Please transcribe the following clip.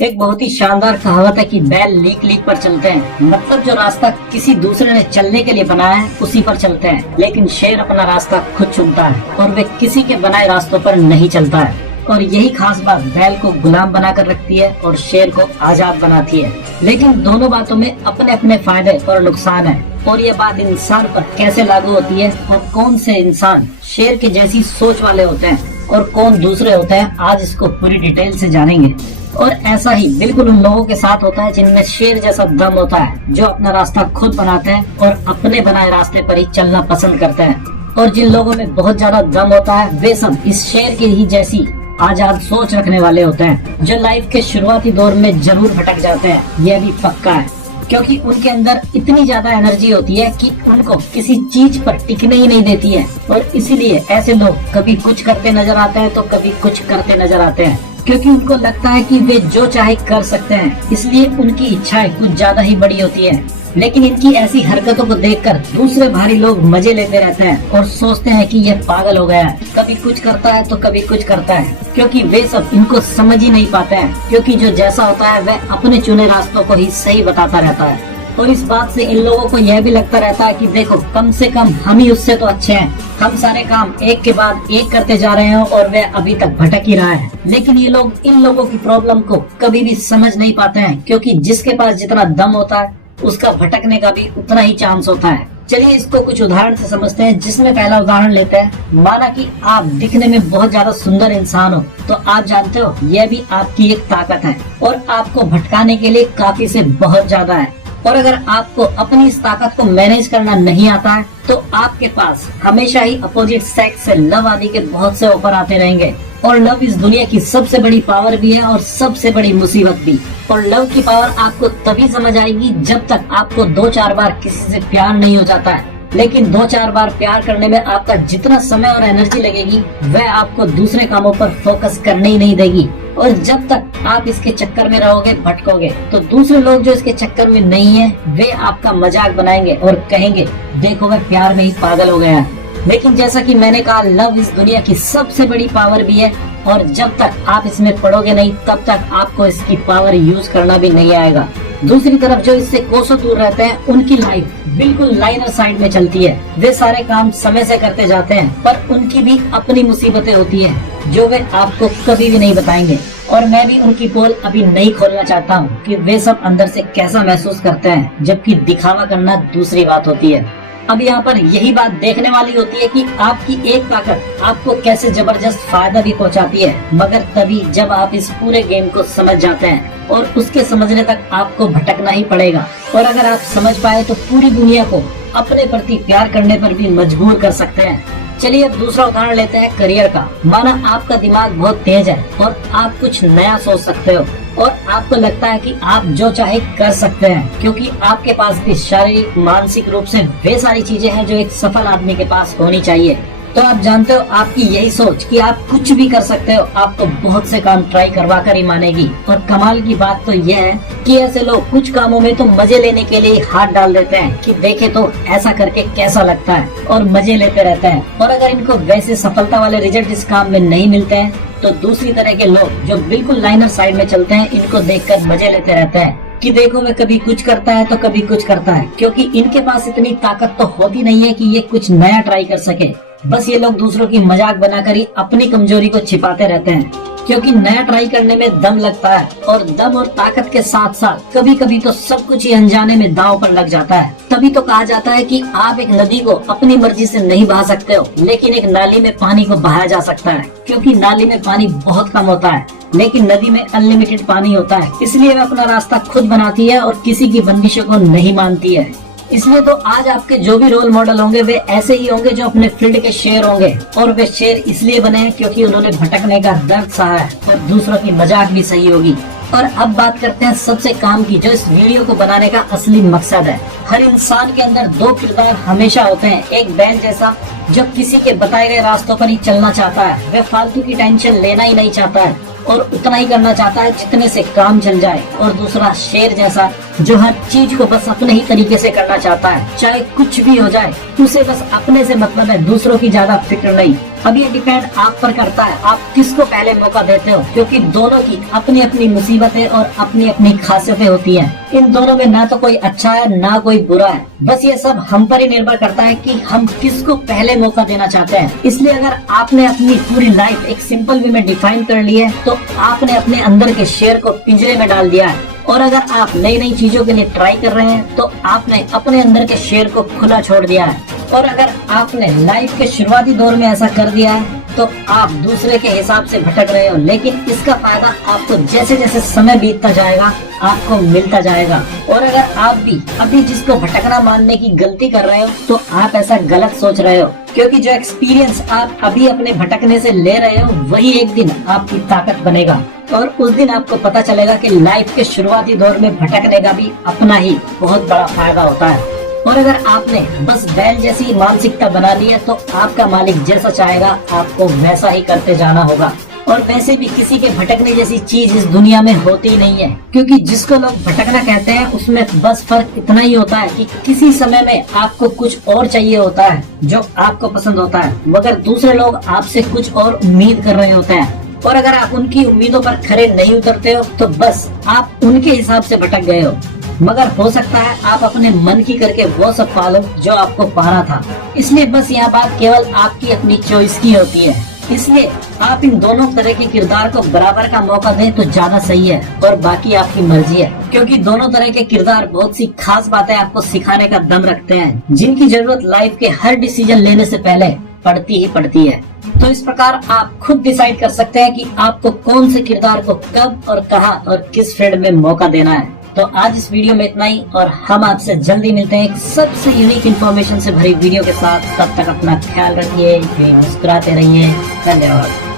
एक बहुत ही शानदार कहावत है कि बैल लीक लीक पर चलते हैं। मतलब जो रास्ता किसी दूसरे ने चलने के लिए बनाया है उसी पर चलते हैं, लेकिन शेर अपना रास्ता खुद चुनता है और वे किसी के बनाए रास्तों पर नहीं चलता है। और यही खास बात बैल को गुलाम बनाकर रखती है और शेर को आजाद बनाती है। लेकिन दोनों बातों में अपने अपने फायदे और नुकसान है, और ये बात इंसान पर कैसे लागू होती है और कौन से इंसान शेर के जैसी सोच वाले होते हैं और कौन दूसरे होते हैं, आज इसको पूरी डिटेल से जानेंगे। और ऐसा ही बिल्कुल उन लोगों के साथ होता है जिनमें शेर जैसा दम होता है, जो अपना रास्ता खुद बनाते हैं और अपने बनाए रास्ते पर ही चलना पसंद करते हैं। और जिन लोगों में बहुत ज्यादा दम होता है वे सब इस शेर की ही जैसी आजाद सोच रखने वाले होते हैं, जो लाइफ के शुरुआती दौर में जरूर भटक जाते हैं। यह भी पक्का है, क्योंकि उनके अंदर इतनी ज्यादा एनर्जी होती है कि उनको किसी चीज पर टिकने ही नहीं देती है। और इसीलिए ऐसे लोग कभी कुछ करते नजर आते हैं तो कभी कुछ करते नजर आते हैं, क्योंकि उनको लगता है कि वे जो चाहे कर सकते हैं, इसलिए उनकी इच्छाएं कुछ ज्यादा ही बड़ी होती है। लेकिन इनकी ऐसी हरकतों को देखकर दूसरे भारी लोग मजे लेते रहते हैं और सोचते हैं कि यह पागल हो गया है, कभी कुछ करता है तो कभी कुछ करता है, क्योंकि वे सब इनको समझ ही नहीं पाते हैं। क्योंकि जो जैसा होता है वह अपने चुने रास्तों को ही सही बताता रहता है। और इस बात से इन लोगों को यह भी लगता रहता है कि देखो, कम से कम हम ही उससे तो अच्छे हैं, हम सारे काम एक के बाद एक करते जा रहे हैं और वह अभी तक भटक ही रहा है। लेकिन ये लोग इन लोगों की प्रॉब्लम को कभी भी समझ नहीं पाते हैं, क्योंकि जिसके पास जितना दम होता है उसका भटकने का भी उतना ही चांस होता है। चलिए इसको कुछ उदाहरण से समझते हैं, जिसमें पहला उदाहरण लेते हैं। माना कि आप दिखने में बहुत ज्यादा सुंदर इंसान हो, तो आप जानते हो यह भी आपकी एक ताकत है और आपको भटकाने के लिए काफी से बहुत ज्यादा है। और अगर आपको अपनी इस ताकत को मैनेज करना नहीं आता है तो आपके पास हमेशा ही अपोजिट सेक्स से लव आदि के बहुत से ऑफर आते रहेंगे। और लव इस दुनिया की सबसे बड़ी पावर भी है और सबसे बड़ी मुसीबत भी। और लव की पावर आपको तभी समझ आएगी जब तक आपको 2-4 बार किसी से प्यार नहीं हो जाता है। लेकिन 2-4 बार प्यार करने में आपका जितना समय और एनर्जी लगेगी वह आपको दूसरे कामों पर फोकस करने ही नहीं देगी। और जब तक आप इसके चक्कर में रहोगे, भटकोगे, तो दूसरे लोग जो इसके चक्कर में नहीं है वे आपका मजाक बनाएंगे और कहेंगे देखो वह प्यार में ही पागल हो गया है। लेकिन जैसा कि मैंने कहा, लव इस दुनिया की सबसे बड़ी पावर भी है, और जब तक आप इसमें पड़ोगे नहीं तब तक आपको इसकी पावर यूज करना भी नहीं आएगा। दूसरी तरफ जो इससे कोसों दूर रहते हैं उनकी लाइफ बिल्कुल लाइनर साइड में चलती है। वे सारे काम समय से करते जाते हैं, पर उनकी भी अपनी मुसीबतें होती है जो वे आपको कभी भी नहीं बताएंगे। और मैं भी उनकी पोल अभी नहीं खोलना चाहता हूँ कि वे सब अंदर से कैसा महसूस करते हैं, जबकि दिखावा करना दूसरी बात होती है। अब यहाँ पर यही बात देखने वाली होती है कि आपकी एक ताकत आपको कैसे जबरदस्त फायदा भी पहुँचाती है, मगर तभी जब आप इस पूरे गेम को समझ जाते हैं, और उसके समझने तक आपको भटकना ही पड़ेगा। और अगर आप समझ पाए तो पूरी दुनिया को अपने प्रति प्यार करने पर भी मजबूर कर सकते हैं। चलिए अब दूसरा उदाहरण लेते हैं करियर का। माना आपका दिमाग बहुत तेज है और आप कुछ नया सोच सकते हो और आपको लगता है कि आप जो चाहे कर सकते हैं, क्योंकि आपके पास भी शारीरिक मानसिक रूप से वे सारी चीजें हैं जो एक सफल आदमी के पास होनी चाहिए। तो आप जानते हो आपकी यही सोच कि आप कुछ भी कर सकते हो आपको बहुत से काम ट्राई करवा कर ही मानेगी। और कमाल की बात तो यह है कि ऐसे लोग कुछ कामों में तो मजे लेने के लिए हाथ डाल देते हैं कि देखे तो ऐसा करके कैसा लगता है, और मजे लेते रहते हैं। और अगर इनको वैसे सफलता वाले रिजल्ट इस काम में नहीं मिलते हैं तो दूसरी तरह के लोग जो बिल्कुल लाइनर साइड में चलते हैं इनको देखकर मजे लेते रहते हैं कि देखो वह कभी कुछ करता है तो कभी कुछ करता है, क्योंकि इनके पास इतनी ताकत तो होती नहीं है कि ये कुछ नया ट्राई कर सके। बस ये लोग दूसरों की मजाक बनाकर ही अपनी कमजोरी को छिपाते रहते हैं, क्योंकि नया ट्राई करने में दम लगता है, और दम और ताकत के साथ साथ कभी कभी तो सब कुछ ही अनजाने में दांव पर लग जाता है। तभी तो कहा जाता है कि आप एक नदी को अपनी मर्जी से नहीं बहा सकते हो, लेकिन एक नाली में पानी को बहाया जा सकता है, क्योंकि नाली में पानी बहुत कम होता है लेकिन नदी में अनलिमिटेड पानी होता है। इसलिए वह अपना रास्ता खुद बनाती है और किसी की बंदिशों को नहीं मानती है। इसलिए तो आज आपके जो भी रोल मॉडल होंगे वे ऐसे ही होंगे जो अपने फील्ड के शेर होंगे, और वे शेर इसलिए बने हैं क्योंकि उन्होंने भटकने का दर्द सहा है और दूसरों की मजाक भी सही होगी। और अब बात करते हैं सबसे काम की, जो इस वीडियो को बनाने का असली मकसद है। हर इंसान के अंदर दो किरदार हमेशा होते हैं। एक बैल जैसा जो किसी के बताए गए रास्तों पर ही चलना चाहता है, वह फालतू की टेंशन लेना ही नहीं चाहता है और उतना ही करना चाहता है जितने से काम चल जाए। और दूसरा शेर जैसा जो हर चीज को बस अपने ही तरीके से करना चाहता है, चाहे कुछ भी हो जाए, उसे बस अपने से मतलब है, दूसरों की ज्यादा फिक्र नहीं। अब ये डिपेंड आप पर करता है आप किसको पहले मौका देते हो, क्योंकि दोनों की अपनी अपनी मुसीबतें और अपनी अपनी खासियतें होती हैं। इन दोनों में ना तो कोई अच्छा है ना कोई बुरा है, बस ये सब हम पर ही निर्भर करता है कि हम किसको पहले मौका देना चाहते हैं। इसलिए अगर आपने अपनी पूरी लाइफ एक सिंपल वे में डिफाइन कर ली है तो आपने अपने अंदर के शेर को पिंजरे में डाल दिया है। और अगर आप नई नई चीजों के लिए ट्राई कर रहे हैं तो आपने अपने अंदर के शेर को खुला छोड़ दिया है। और अगर आपने लाइफ के शुरुआती दौर में ऐसा कर दिया है तो आप दूसरे के हिसाब से भटक रहे हो, लेकिन इसका फायदा आपको जैसे जैसे समय बीतता जाएगा आपको मिलता जाएगा। और अगर आप भी अभी जिसको भटकना मानने की गलती कर रहे हो तो आप ऐसा गलत सोच रहे हो, क्योंकि जो एक्सपीरियंस आप अभी अपने भटकने से ले रहे हो वही एक दिन आपकी ताकत बनेगा। और उस दिन आपको पता चलेगा कि लाइफ के शुरुआती दौर में भटकने का भी अपना ही बहुत बड़ा फायदा होता है। और अगर आपने बस बैल जैसी मानसिकता बना ली है तो आपका मालिक जैसा चाहेगा आपको वैसा ही करते जाना होगा। और वैसे भी किसी के भटकने जैसी चीज इस दुनिया में होती ही नहीं है, क्योंकि जिसको लोग भटकना कहते हैं उसमें बस फर्क इतना ही होता है कि किसी समय में आपको कुछ और चाहिए होता है जो आपको पसंद होता है, मगर दूसरे लोग आपसे कुछ और उम्मीद कर रहे होते हैं। और अगर आप उनकी उम्मीदों पर खरे नहीं उतरते हो तो बस आप उनके हिसाब से भटक गए हो। मगर हो सकता है आप अपने मन की करके वो सब पालो जो आपको पाना था। इसलिए बस यह बात केवल आपकी अपनी चॉइस की होती है। इसलिए आप इन दोनों तरह के किरदार को बराबर का मौका दें तो ज्यादा सही है, और बाकी आपकी मर्जी है, क्योंकि दोनों तरह के किरदार बहुत सी खास बातें आपको सिखाने का दम रखते हैं, जिनकी जरूरत लाइफ के हर डिसीजन लेने से पहले पड़ती ही पड़ती है। तो इस प्रकार आप खुद डिसाइड कर सकते हैं कि आपको कौन से किरदार को कब और कहां और किस फील्ड में मौका देना है। तो आज इस वीडियो में इतना ही, और हम आपसे जल्दी मिलते हैं एक सबसे यूनिक इन्फॉर्मेशन से भरी वीडियो के साथ। तब तक अपना ख्याल रखिए, मुस्कुराते रहिए। धन्यवाद।